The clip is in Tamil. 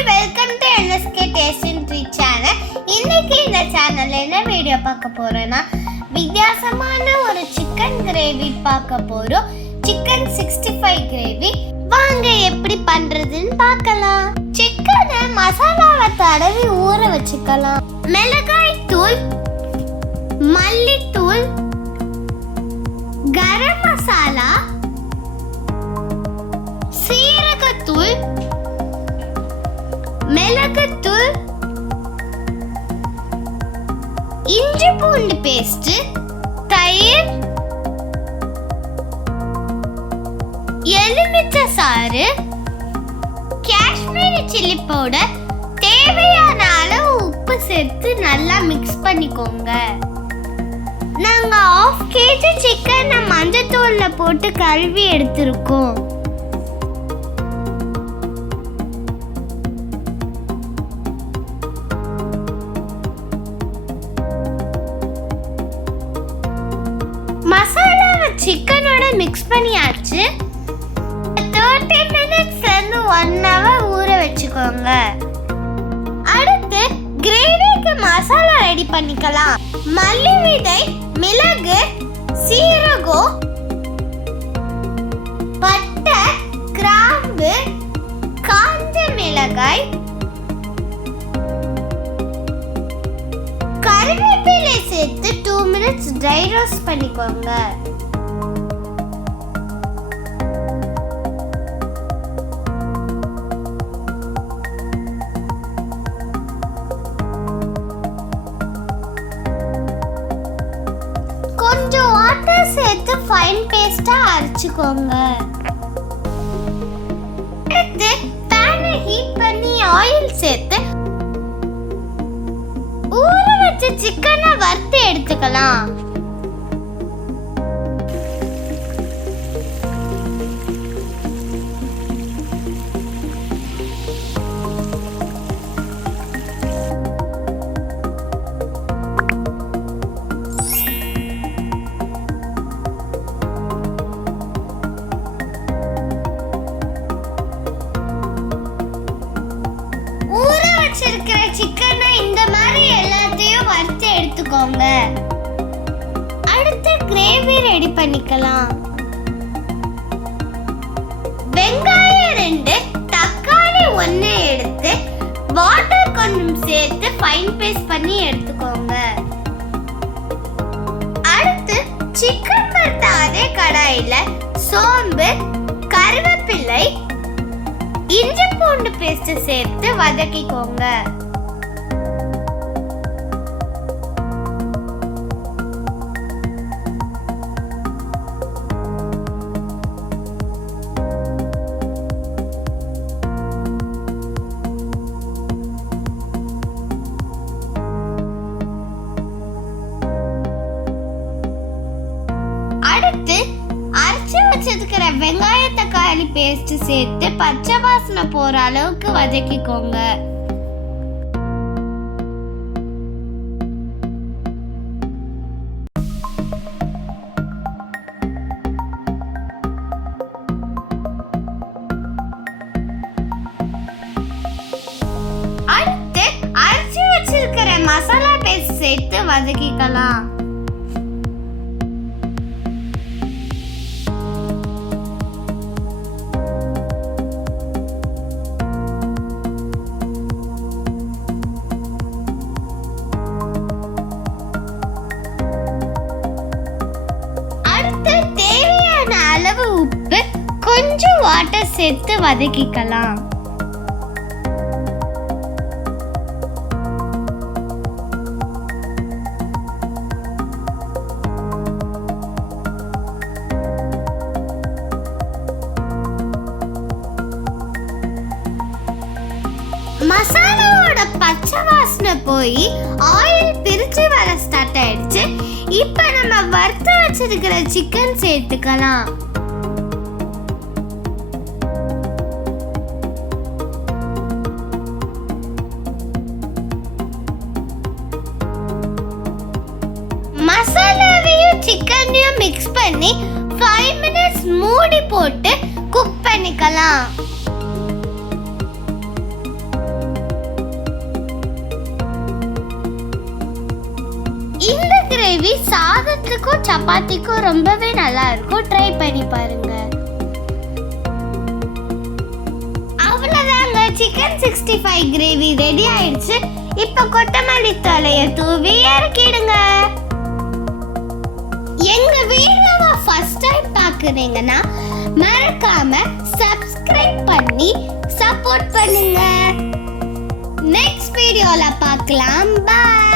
Hi, welcome to NSK Taste and Treat channel. இன்னைக்கு இந்த சேனல்ல என்ன வீடியோ பார்க்க போறோம்னா, வித்தியாசமான ஒரு சிக்கன் கிரேவி பார்க்க போறோம். Chicken 65 gravy. வாங்க எப்படி பண்றதுன்னு பார்க்கலாம். சிக்கனை மசாலாவை தடவி ஊற வச்சுக்கலாம். மிளகாய் தூள், மல்லித்தூள், கரம் மசாலா, சீரகத்தூள், மிளகுத்தூள், இஞ்சி பூண்டு பேஸ்ட், தயிர், எலுமிச்சை சாறு, காஷ்மீரி சில்லி பவுடர், தேவையான அளவு உப்பு சேர்த்து நல்லா மிக்ஸ் பண்ணிக்கோங்க. நாங்க 1/2 kg சிக்கனை மஞ்சத்தூள்ல போட்டு கழுவி எடுத்திருக்கோம். மசாலாவை சிக்கனோட மிக்ஸ் பண்ணியாச்சு. 30 minutes இருந்து 1 hour ஊற வச்சுக்கோங்க. அடுத்து கிரேவிக்கு மசாலா ரெடி பண்ணிக்கலாம். மல்லி விதை, மிளகு, சீரகம், பட்டை, கிராம்பு, காஞ்ச மிளகாய், கருவேப்பிலை சேர்த்து 2 minutes ட்ரை ரோஸ்ட் பண்ணிக்கோங்க. கொஞ்சம் வாட்டர் சேர்த்து ஃபைன் பேஸ்டா அரைச்சுக்கோங்க. அடுத்து பேனை ஹீட் பண்ணி ஆயில் சேர்த்து ஊற வச்ச சிக்கனை வறுத்து எடுத்துக்கலாம். ஊற வச்சிருக்கிற சிக்கனை இந்த மாதிரி எல்லாத்தையும் வறுத்து எடுத்துக்கோங்க. அடுத்து கிரேவி ரெடி பண்ணிக்கலாம். வெங்காயம் 2, தக்காளி 1 எடுத்து வாட்டர் கொஞ்சம் சேர்த்து ஃபைன் பேஸ்ட் பண்ணி எடுத்துக்கோங்க. அடுத்து சிக்கன் வறுத்த அதே கடாயில சோம்பு, கருவேப்பிலை, இஞ்சி பூண்டு பேஸ்ட் சேர்த்து வதக்கிக்கோங்க. அடுத்து அரைச்சு வச்சிருக்கிற வெங்காய தக்காளி பேஸ்ட் சேர்த்து பச்சை வாசனை போற அளவுக்கு வதக்கிக்கோங்க. அடுத்து அரைச்சு வச்சிருக்கிற மசாலா பேஸ்ட் சேர்த்து வதக்கிக்கலாம். தேவையான அளவு உப்பு, கொஞ்சம் வாட்டர் சேர்த்து வதக்கிக்கலாம். மசாலாவோட பச்சை வாசனை போய் ஆயில் பிரிச்சு வர ஸ்டார்ட் ஆயிடுச்சு. இப்ப நம்ம வறுத்து வச்சிருக்கிற சிக்கன் சேர்த்துக்கலாம். மசாலாவையும் சிக்கனையும் மிக்ஸ் பண்ணி 5 minutes மூடி போட்டு குக் பண்ணிக்கலாம். கிரேவி சாதத்துக்கும் சப்பாத்திக்கும் ரொம்பவே நல்லா இருக்கும். ட்ரை பண்ணி பாருங்க. அவ்வளவுதாங்க, சிக்கன் 65 கிரேவி ரெடி ஆயிடுச்சு. இப்போ கொத்தமல்லி தழையை தூவி இறக்கிடுங்க. எங்க வீடியோவை ஃபர்ஸ்ட் டைம் பார்க்குறீங்கன்னா மறக்காம சப்ஸ்கிரைப் பண்ணி சப்போர்ட் பண்ணுங்க. நெக்ஸ்ட் வீடியோல பார்க்கலாம். பை.